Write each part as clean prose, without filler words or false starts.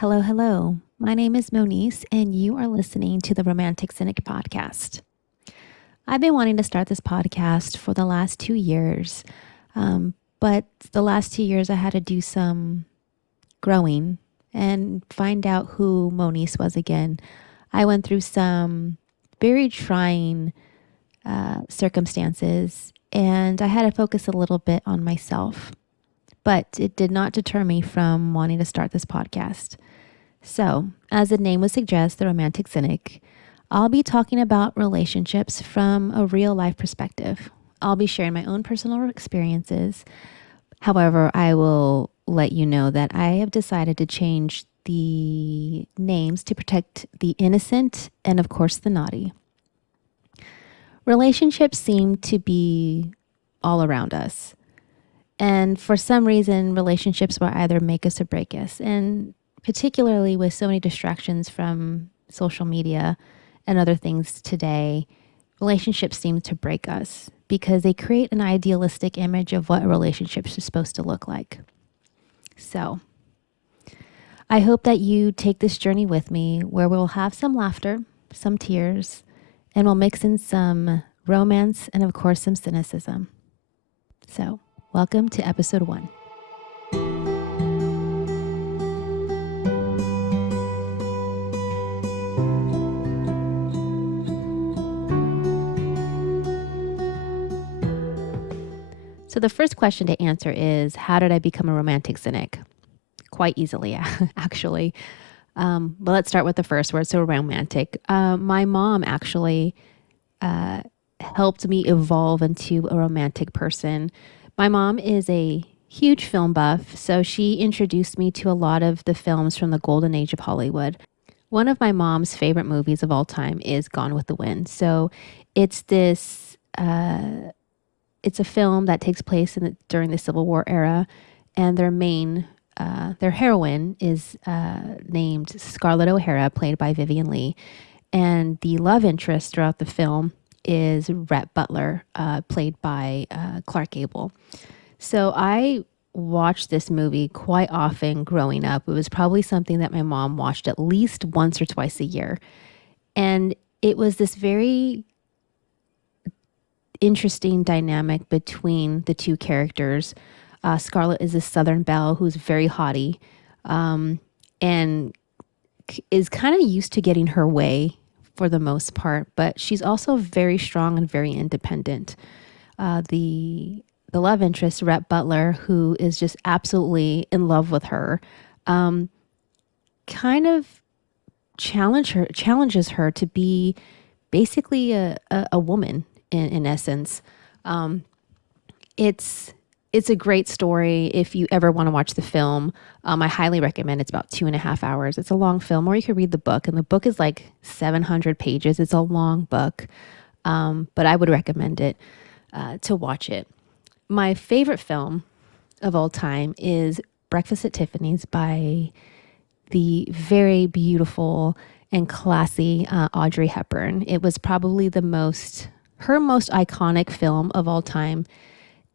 Hello, hello. My name is Monice, and you are listening to the Romantic Cynic podcast. I've been wanting to start this podcast for the last 2 years, but the last 2 years I had to do some growing and find out who Monice was again. I went through some very trying circumstances, and I had to focus a little bit on myself, but it did not deter me from wanting to start this podcast. So, as the name would suggest, the Romantic Cynic, I'll be talking about relationships from a real life perspective. I'll be sharing my own personal experiences. However, I will let you know that I have decided to change the names to protect the innocent and, of course, the naughty. Relationships seem to be all around us. And for some reason, relationships will either make us or break us. And particularly with so many distractions from social media and other things today, relationships seem to break us because they create an idealistic image of what a relationship is supposed to look like. So I hope that you take this journey with me where we'll have some laughter, some tears, and we'll mix in some romance and, of course, some cynicism. So welcome to episode 1. So the first question to answer is, how did I become a romantic cynic? Quite easily, actually. But let's start with the first word, so romantic. My mom actually helped me evolve into a romantic person. My mom is a huge film buff, so she introduced me to a lot of the films from the golden age of Hollywood. One of my mom's favorite movies of all time is Gone with the Wind. So it's this it's a film that takes place during the Civil War era, and their heroine is named Scarlett O'Hara, played by Vivian Leigh, and the love interest throughout the film is Rhett Butler, played by Clark Gable. So I watched this movie quite often growing up. It was probably something that my mom watched at least once or twice a year, and it was this very interesting dynamic between the two characters. Scarlett is a Southern belle who's very haughty, and is kind of used to getting her way for the most part, but she's also very strong and very independent. The love interest, Rhett Butler, who is just absolutely in love with her, kind of challenges her to be basically a woman in essence. It's a great story. If you ever want to watch the film, I highly recommend. It's about 2.5 hours. It's a long film, or you could read the book, and the book is like 700 pages. It's a long book, but I would recommend it to watch it. My favorite film of all time is Breakfast at Tiffany's by the very beautiful and classy Audrey Hepburn. It was probably her most iconic film of all time.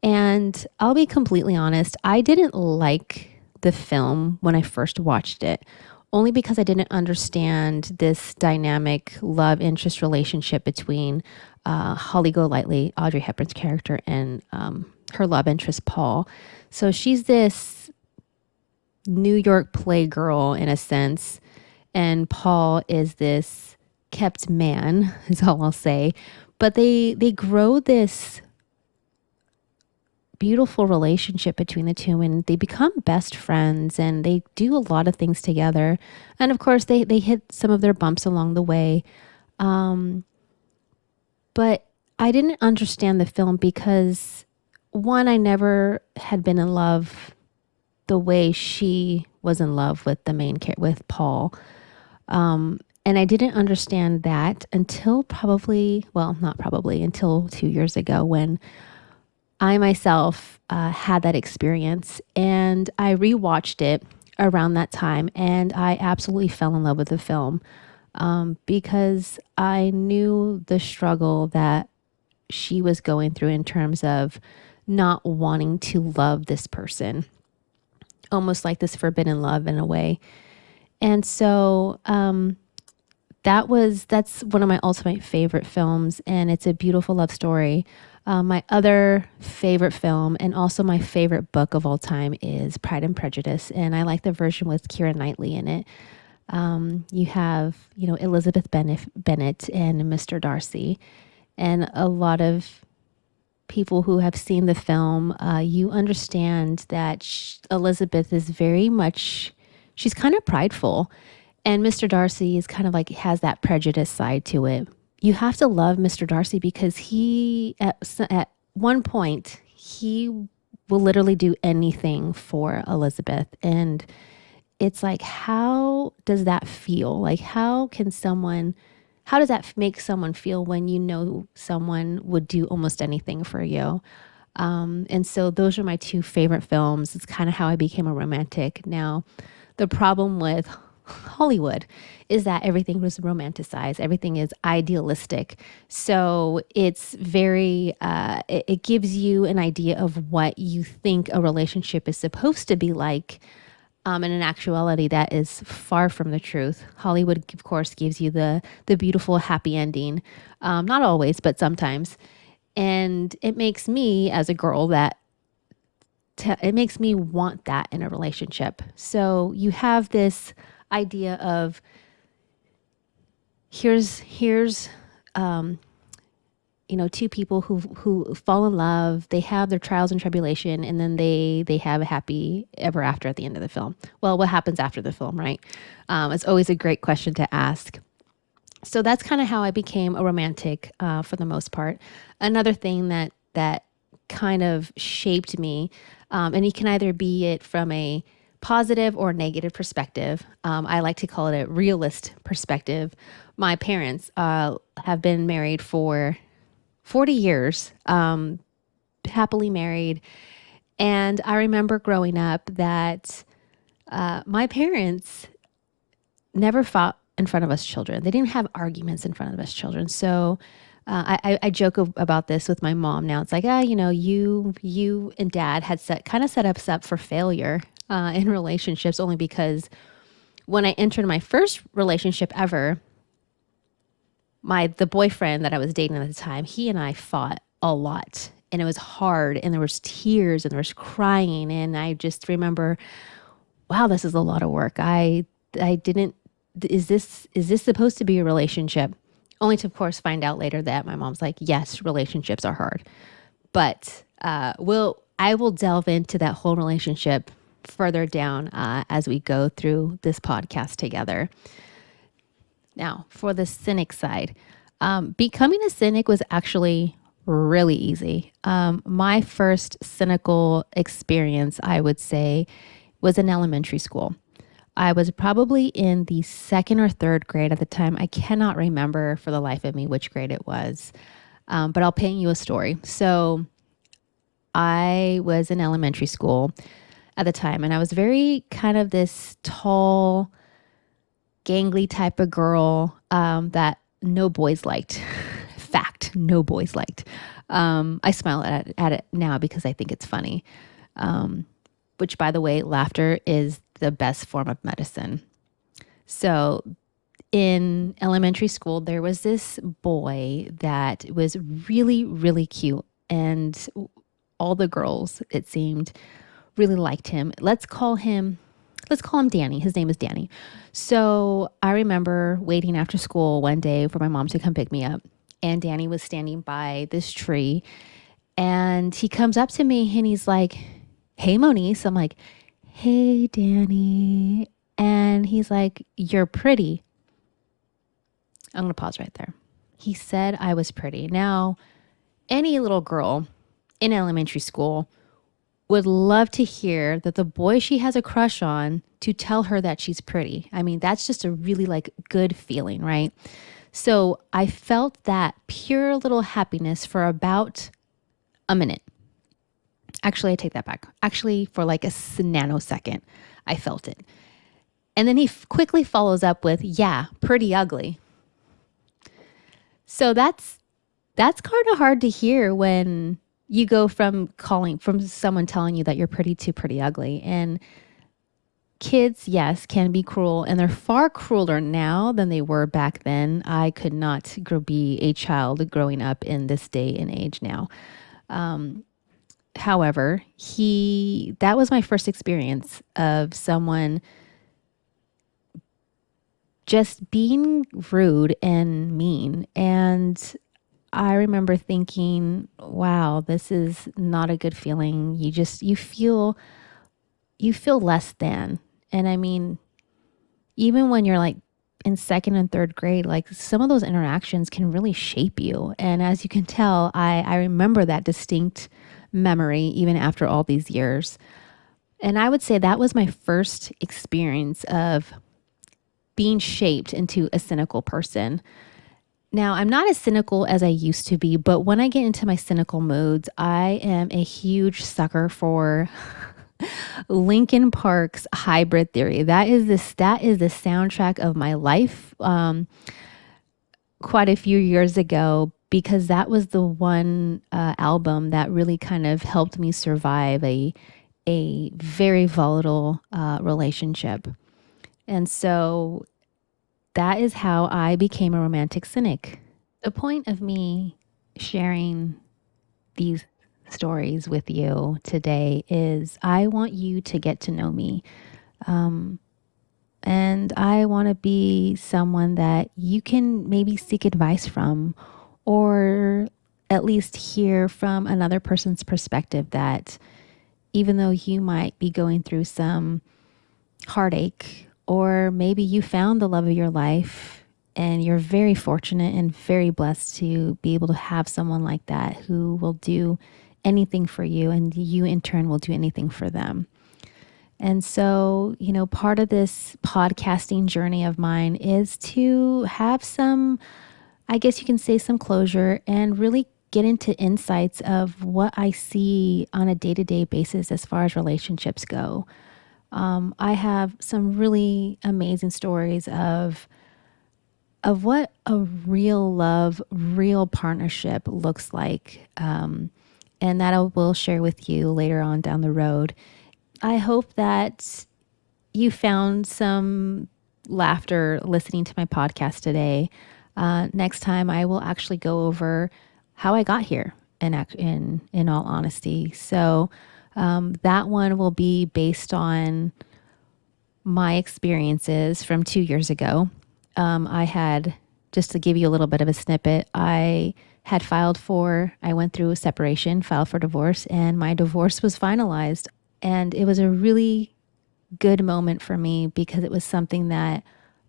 And I'll be completely honest, I didn't like the film when I first watched it, only because I didn't understand this dynamic love interest relationship between Holly Golightly, Audrey Hepburn's character, and her love interest, Paul. So she's this New York playgirl in a sense, and Paul is this kept man, is all I'll say. But they grow this beautiful relationship between the two, and they become best friends, and they do a lot of things together. And of course, they hit some of their bumps along the way. But I didn't understand the film because, one, I never had been in love the way she was in love with with Paul. And I didn't understand that until until 2 years ago, when I myself had that experience, and I rewatched it around that time, and I absolutely fell in love with the film because I knew the struggle that she was going through in terms of not wanting to love this person, almost like this forbidden love in a way. And so that's one of my ultimate favorite films, and it's a beautiful love story. My other favorite film, and also my favorite book of all time, is Pride and Prejudice, and I like the version with Keira Knightley in it. You have, Elizabeth Bennet and Mr. Darcy, and a lot of people who have seen the film, you understand that Elizabeth is very much, she's kind of prideful, and Mr. Darcy is kind of like has that prejudice side to it. You have to love Mr. Darcy because at one point, he will literally do anything for Elizabeth. And it's like, how does that feel? Like, how does that make someone feel when you know someone would do almost anything for you? And so those are my two favorite films. It's kind of how I became a romantic. Now, the problem with Hollywood is that everything was romanticized, everything is idealistic. So it's it gives you an idea of what you think a relationship is supposed to be like. And in actuality, that is far from the truth. Hollywood, of course, gives you the beautiful happy ending. Not always, but sometimes. And it makes me, as a girl, it makes me want that in a relationship. So you have this idea of here's um, two people who fall in love. They have their trials and tribulation, and then they have a happy ever after at the end of the film. Well, what happens after the film, right? It's always a great question to ask. So that's kind of how I became a romantic, for the most part. Another thing that kind of shaped me, and you can either be it from a positive or negative perspective. I like to call it a realist perspective. My parents have been married for 40 years, happily married. And I remember growing up that my parents never fought in front of us children. They didn't have arguments in front of us children. So I joke about this with my mom now. It's like, you and dad had set us up for failure in relationships, only because when I entered my first relationship ever, the boyfriend that I was dating at the time, he and I fought a lot, and it was hard, and there was tears and there was crying, and I just remember, wow, this is a lot of work. I didn't is this supposed to be a relationship? Only to, of course, find out later that my mom's like, yes, relationships are hard. But I will delve into that whole relationship further down as we go through this podcast together. Now, for the cynic side, becoming a cynic was actually really easy. My first cynical experience, I would say, was in elementary school. I was probably in the second or third grade at the time. I cannot remember for the life of me which grade it was, but I'll paint you a story. So I was in elementary school at the time, and I was very kind of this tall, gangly type of girl that no boys liked. Fact, no boys liked. I smile at it now because I think it's funny. Which, by the way, laughter is the best form of medicine. So in elementary school, there was this boy that was really, really cute. And all the girls, it seemed, really liked him. Let's call him Danny. His name is Danny. So I remember waiting after school one day for my mom to come pick me up. And Danny was standing by this tree. And he comes up to me and he's like, hey, Moniece. I'm like, hey, Danny. And he's like, you're pretty. I'm going to pause right there. He said I was pretty. Now, any little girl in elementary school would love to hear that the boy she has a crush on to tell her that she's pretty. I mean, that's just a really like good feeling, right? So I felt that pure little happiness for about a minute. Actually, I take that back. Actually, for like a nanosecond, I felt it. And then he quickly follows up with, yeah, pretty ugly. So that's kind of hard to hear when you go from someone telling you that you're pretty to pretty ugly. And kids, yes, can be cruel, and they're far crueler now than they were back then. I could not be a child growing up in this day and age now. Um, However, that was my first experience of someone just being rude and mean. And I remember thinking, wow, this is not a good feeling. You feel less than. And I mean, even when you're like in second and third grade, like some of those interactions can really shape you. And as you can tell, I remember that distinct memory even after all these years. And I would say that was my first experience of being shaped into a cynical person. Now, I'm not as cynical as I used to be, but when I get into my cynical moods, I am a huge sucker for Linkin Park's Hybrid Theory. That is the soundtrack of my life. Quite a few years ago, because that was the one album that really kind of helped me survive a very volatile relationship. And so that is how I became a romantic cynic. The point of me sharing these stories with you today is I want you to get to know me. Um, and I want to be someone that you can maybe seek advice from, or at least hear from another person's perspective, that even though you might be going through some heartache, or maybe you found the love of your life and you're very fortunate and very blessed to be able to have someone like that who will do anything for you, and you in turn will do anything for them. And so, part of this podcasting journey of mine is to have some, I guess you can say, some closure and really get into insights of what I see on a day to day basis as far as relationships go. I have some really amazing stories of what a real love, real partnership looks like, and that I will share with you later on down the road. I hope that you found some laughter listening to my podcast today. Next time, I will actually go over how I got here. In all honesty, so that one will be based on my experiences from 2 years ago. I had, just to give you a little bit of a snippet, I went through a separation, filed for divorce, and my divorce was finalized. And it was a really good moment for me because it was something that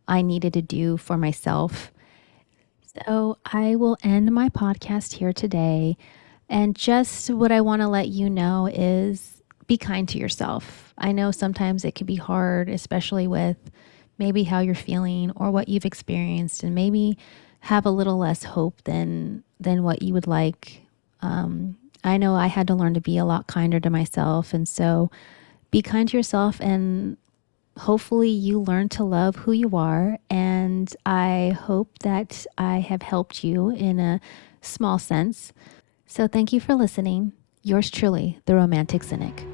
I needed to do for myself. So I will end my podcast here today. And just what I want to let you know is be kind to yourself. I know sometimes it can be hard, especially with maybe how you're feeling or what you've experienced, and maybe have a little less hope than what you would like. I know I had to learn to be a lot kinder to myself. And so be kind to yourself, and hopefully you learn to love who you are. And I hope that I have helped you in a small sense. So thank you for listening. Yours truly, the Romantic Cynic.